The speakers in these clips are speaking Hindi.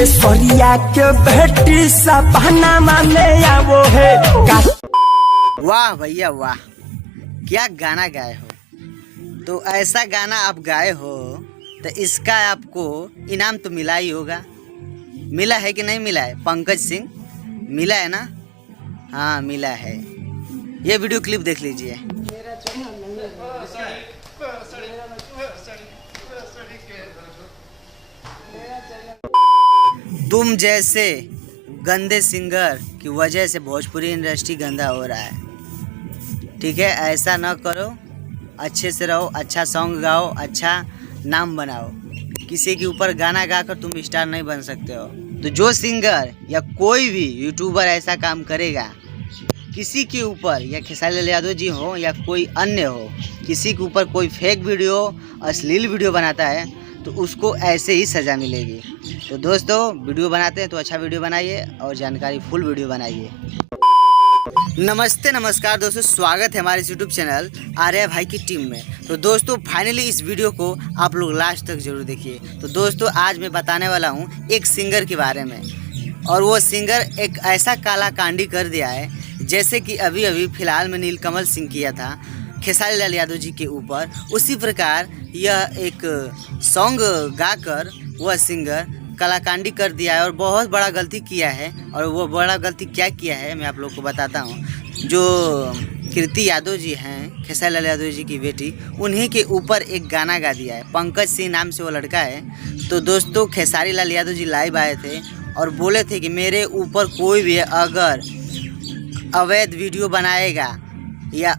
सिया के बेटी सपना में आवो है। वाह भैया वाह, क्या गाना गाए हो। तो ऐसा गाना आप गाए हो तो इसका आपको इनाम तो मिला ही होगा। मिला है कि नहीं मिला है? पंकज सिंह मिला है ना? हाँ मिला है। ये वीडियो क्लिप देख लीजिए। तुम जैसे गंदे सिंगर की वजह से भोजपुरी इंडस्ट्री गंदा हो रहा है, ठीक है? ऐसा ना करो, अच्छे से रहो, अच्छा सॉन्ग गाओ, अच्छा नाम बनाओ। किसी के ऊपर गाना गाकर तुम स्टार नहीं बन सकते हो। तो जो सिंगर या कोई भी यूट्यूबर ऐसा काम करेगा किसी के ऊपर, या खेसारी लाल यादव जी हो या कोई अन्य हो, किसी के ऊपर कोई फेक वीडियो, अश्लील वीडियो बनाता है तो उसको ऐसे ही सज़ा मिलेगी। तो दोस्तों वीडियो बनाते हैं तो अच्छा वीडियो बनाइए और जानकारी फुल वीडियो बनाइए। नमस्ते नमस्कार दोस्तों, स्वागत है हमारे यूट्यूब चैनल आर्या भाई की टीम में। तो दोस्तों फाइनली इस वीडियो को आप लोग लास्ट तक जरूर देखिए। तो दोस्तों आज मैं बताने वाला हूँ एक सिंगर के बारे में, और वो सिंगर एक ऐसा काला कांडी कर दिया है जैसे कि अभी अभी फ़िलहाल में नीलकमल सिंह किया था खेसारी लाल यादव जी के ऊपर। उसी प्रकार यह एक सॉन्ग गाकर वह सिंगर कलाकांडी कर दिया है और बहुत बड़ा गलती किया है। और वो बड़ा गलती क्या किया है मैं आप लोग को बताता हूँ। जो कीर्ति यादव जी हैं, खेसारी लाल यादव जी की बेटी, उन्हीं के ऊपर एक गाना गा दिया है। पंकज सिंह नाम से वो लड़का है। तो दोस्तों खेसारी लाल यादव जी लाइव आए थे और बोले थे कि मेरे ऊपर कोई भी अगर अवैध वीडियो बनाएगा या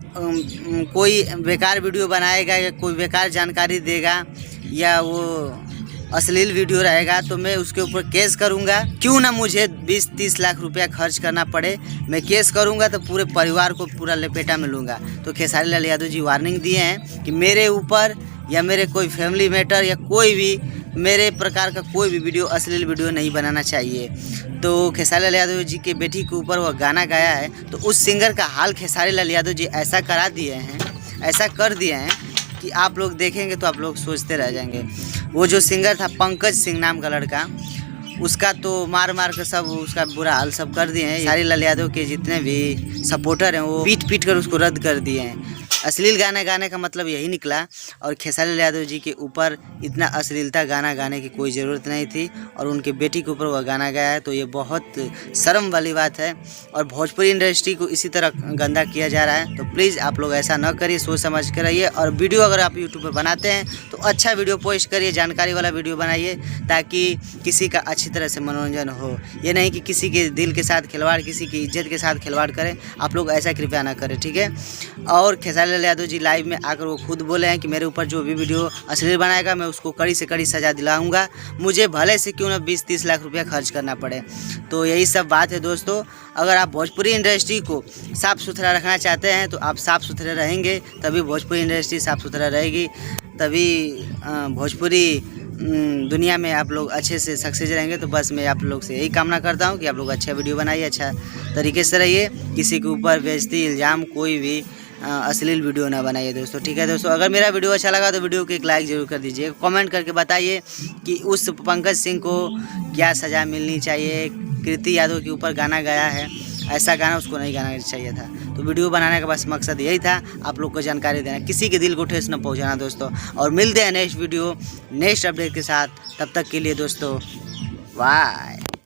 कोई बेकार वीडियो बनाएगा या कोई बेकार जानकारी देगा या वो अश्लील वीडियो रहेगा तो मैं उसके ऊपर केस करूंगा। क्यों ना मुझे 20-30 लाख रुपया खर्च करना पड़े, मैं केस करूंगा तो पूरे परिवार को पूरा लपेटा में लूँगा। तो खेसारी लाल यादव जी वार्निंग दिए हैं कि मेरे ऊपर या मेरे कोई फैमिली मैटर या कोई भी मेरे प्रकार का कोई भी वीडियो, अश्लील वीडियो नहीं बनाना चाहिए। तो खेसारी लाल यादव जी के बेटी के ऊपर वह गाना गाया है। तो उस सिंगर का हाल खेसारी लाल यादव जी ऐसा करा दिए हैं, ऐसा कर दिए हैं कि आप लोग देखेंगे तो आप लोग सोचते रह जाएंगे। वो जो सिंगर था पंकज सिंह नाम का लड़का, उसका तो मार मार कर सब उसका बुरा हाल सब कर दिए हैं। खेसारी लाल यादव के जितने भी सपोर्टर हैं वो पीट पीट कर उसको रद्द कर दिए हैं। अश्लील गाना गाने का मतलब यही निकला। और खेसारी लाल यादव जी के ऊपर इतना अश्लीलता गाना गाने की कोई ज़रूरत नहीं थी और उनके बेटी के ऊपर वह गाना गाया है। तो ये बहुत शर्म वाली बात है और भोजपुरी इंडस्ट्री को इसी तरह गंदा किया जा रहा है। तो प्लीज़ आप लोग ऐसा न करिए, सोच समझ कर रहिए। और वीडियो अगर आप यूट्यूब पर बनाते हैं तो अच्छा वीडियो पोस्ट करिए, जानकारी वाला वीडियो बनाइए ताकि किसी का अच्छी तरह से मनोरंजन हो। ये नहीं कि किसी के दिल के साथ खिलवाड़, किसी की इज्जत के साथ खिलवाड़ करें। आप लोग ऐसा कृपया ना करें, ठीक है? और खेसारी लाल यादव जी लाइव में आकर वो खुद बोले हैं कि मेरे ऊपर जो भी वीडियो अश्लील बनाएगा मैं उसको कड़ी से कड़ी सज़ा दिलाऊंगा, मुझे भले से क्यों ना 20-30 लाख रुपया खर्च करना पड़े। तो यही सब बात है दोस्तों। अगर आप भोजपुरी इंडस्ट्री को साफ़ सुथरा रखना चाहते हैं तो आप साफ़ सुथरे रहेंगे, तभी भोजपुरी इंडस्ट्री साफ़ सुथरा रहेगी, तभी भोजपुरी दुनिया में आप लोग अच्छे से सक्सेस रहेंगे। तो बस मैं आप लोग से यही कामना करता हूँ कि आप लोग अच्छा वीडियो बनाइए, अच्छा तरीके से रहिए, किसी के ऊपर बेइज्जती इल्ज़ाम कोई भी अश्लील वीडियो ना बनाइए दोस्तों, ठीक है दोस्तों? अगर मेरा वीडियो अच्छा लगा तो वीडियो को एक लाइक ज़रूर कर दीजिए। कमेंट करके बताइए कि उस पंकज सिंह को क्या सज़ा मिलनी चाहिए। कीर्ति यादव के ऊपर गाना गाया है, ऐसा गाना उसको नहीं गाना चाहिए था। तो वीडियो बनाने का बस मकसद यही था, आप लोग को जानकारी देना, किसी के दिल को ठेस न पहुँचाना दोस्तों। और मिलते हैं नेक्स्ट वीडियो नेक्स्ट अपडेट के साथ। तब तक के लिए दोस्तों बाय।